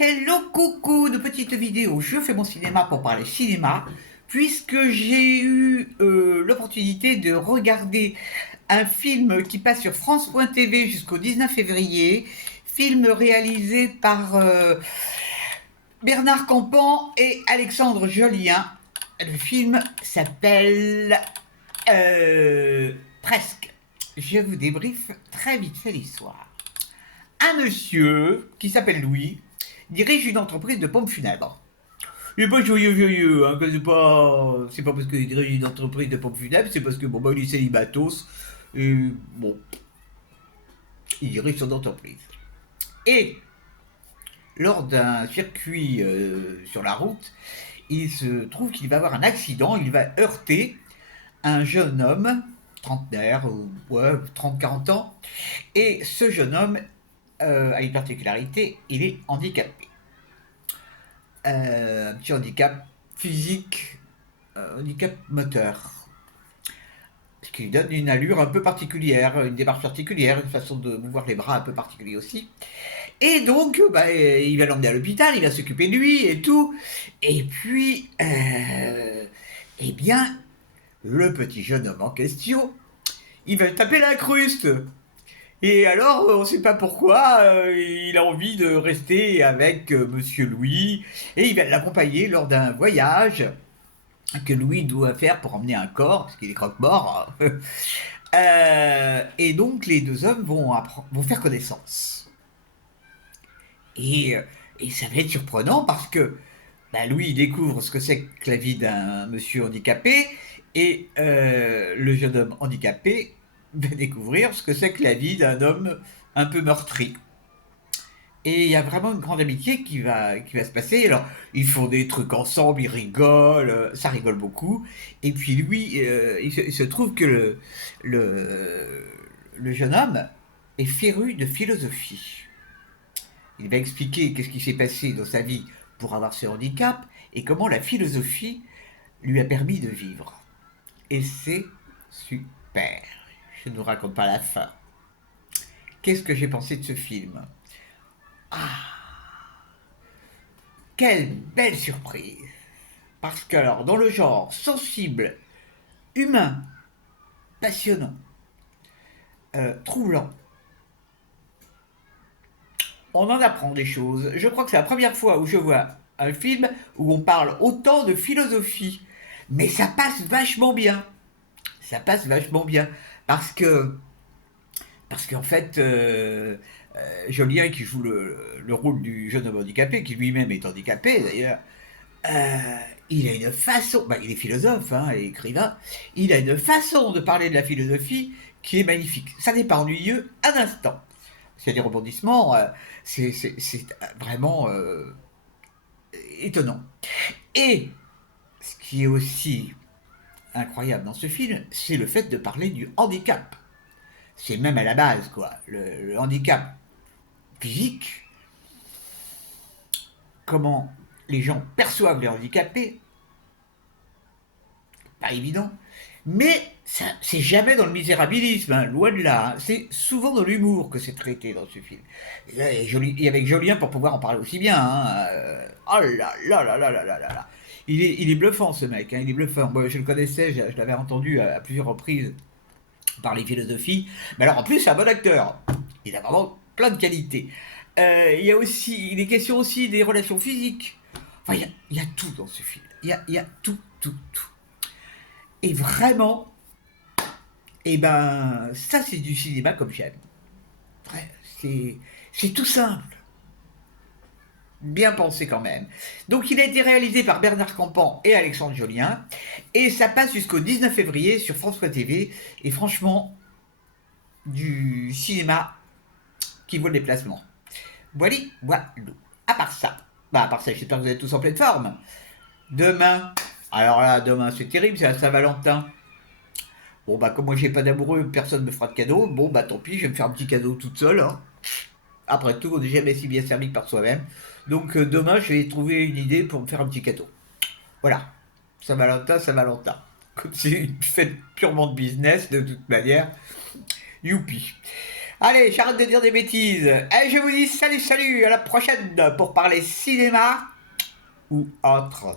Hello coucou de petites vidéos, je fais mon cinéma pour parler cinéma, puisque j'ai eu l'opportunité de regarder un film qui passe sur France.tv jusqu'au 19 février, film réalisé par Bernard Campan et Alexandre Jolien. Le film s'appelle Presque. Je vous débriefe très vite fait l'histoire. Un monsieur qui s'appelle Louis dirige une entreprise de pompes funèbres. Il n'est pas joyeux, hein, c'est pas parce qu'il dirige une entreprise de pompes funèbres, c'est parce que bon, bah, il est célibatos, et bon, il dirige son entreprise. Et lors d'un circuit sur la route, il se trouve qu'il va avoir un accident, il va heurter un jeune homme, trentenaire, ouais, 30-40 ans, et ce jeune homme a une particularité, il est handicapé. Un petit handicap physique, handicap moteur. Ce qui lui donne une allure un peu particulière, une démarche particulière, une façon de mouvoir les bras un peu particulier aussi. Et donc, bah, il va l'emmener à l'hôpital, il va s'occuper de lui et tout. Et puis, eh bien, le petit jeune homme en question, il va taper l'incruste. Et alors, on ne sait pas pourquoi, il a envie de rester avec Monsieur Louis, et il va l'accompagner lors d'un voyage que Louis doit faire pour emmener un corps, parce qu'il est croque-mort. Et donc, les deux hommes vont faire connaissance. Et, euh, et ça va être surprenant parce que bah, Louis découvre ce que c'est que la vie d'un monsieur handicapé, et le jeune homme handicapé va découvrir ce que c'est que la vie d'un homme un peu meurtri. Et il y a vraiment une grande amitié qui va se passer. Alors, ils font des trucs ensemble, ils rigolent, ça rigole beaucoup. Et puis lui, il se trouve que le jeune homme est féru de philosophie. Il va expliquer qu'est-ce qui s'est passé dans sa vie pour avoir ce handicap et comment la philosophie lui a permis de vivre. Et c'est super. Je ne vous raconte pas la fin. Qu'est-ce que j'ai pensé de ce film? Quelle belle surprise! Parce que alors, dans le genre sensible, humain, passionnant, troublant, on en apprend des choses. Je crois que c'est la première fois où je vois un film où on parle autant de philosophie. Mais ça passe vachement bien. Ça passe vachement bien. Parce que Parce qu'en fait, Jolien, qui joue le rôle du jeune homme handicapé, qui lui-même est handicapé d'ailleurs, il a une façon, bah, il est philosophe hein, et écrivain, il a une façon de parler de la philosophie qui est magnifique. Ça n'est pas ennuyeux un instant. Il y a des rebondissements, c'est vraiment étonnant. Et ce qui est aussi incroyable dans ce film, c'est le fait de parler du handicap. C'est même à la base, quoi. Le handicap physique, comment les gens perçoivent les handicapés, pas évident. Mais ça, c'est jamais dans le misérabilisme, hein, loin de là. Hein. C'est souvent dans l'humour que c'est traité dans ce film. Et avec Jolien pour pouvoir en parler aussi bien. Hein, oh là là là là là là là là. Il est bluffant ce mec, hein, il est bluffant. Moi, je le connaissais, je l'avais entendu à plusieurs reprises parler philosophie. Mais alors en plus, c'est un bon acteur. Il a vraiment plein de qualités. Il y a aussi, il est question aussi des relations physiques. Enfin, il y a tout dans ce film. Il y a tout, tout, tout. Et vraiment, et ben, ça c'est du cinéma comme j'aime. Ouais, c'est tout simple, bien pensé quand même. Donc il a été réalisé par Bernard Campan et Alexandre Jolien, et ça passe jusqu'au 19 février sur France.tv, et franchement, du cinéma qui vaut le déplacement. Voilà, voilà. À part ça, à part ça, j'espère que vous êtes tous en pleine forme. Demain, alors là, demain c'est terrible, c'est la Saint-Valentin. Bon bah comme moi j'ai pas d'amoureux, personne me fera de cadeau. Bon bah tant pis, je vais me faire un petit cadeau toute seule. Hein. Après tout, on n'est jamais si bien servi que par soi-même. Donc demain, je vais trouver une idée pour me faire un petit cadeau. Voilà. Saint-Valentin, Saint-Valentin. Comme c'est une fête purement de business, de toute manière. Youpi. Allez, j'arrête de dire des bêtises. Et je vous dis salut, salut, à la prochaine pour parler cinéma ou autre.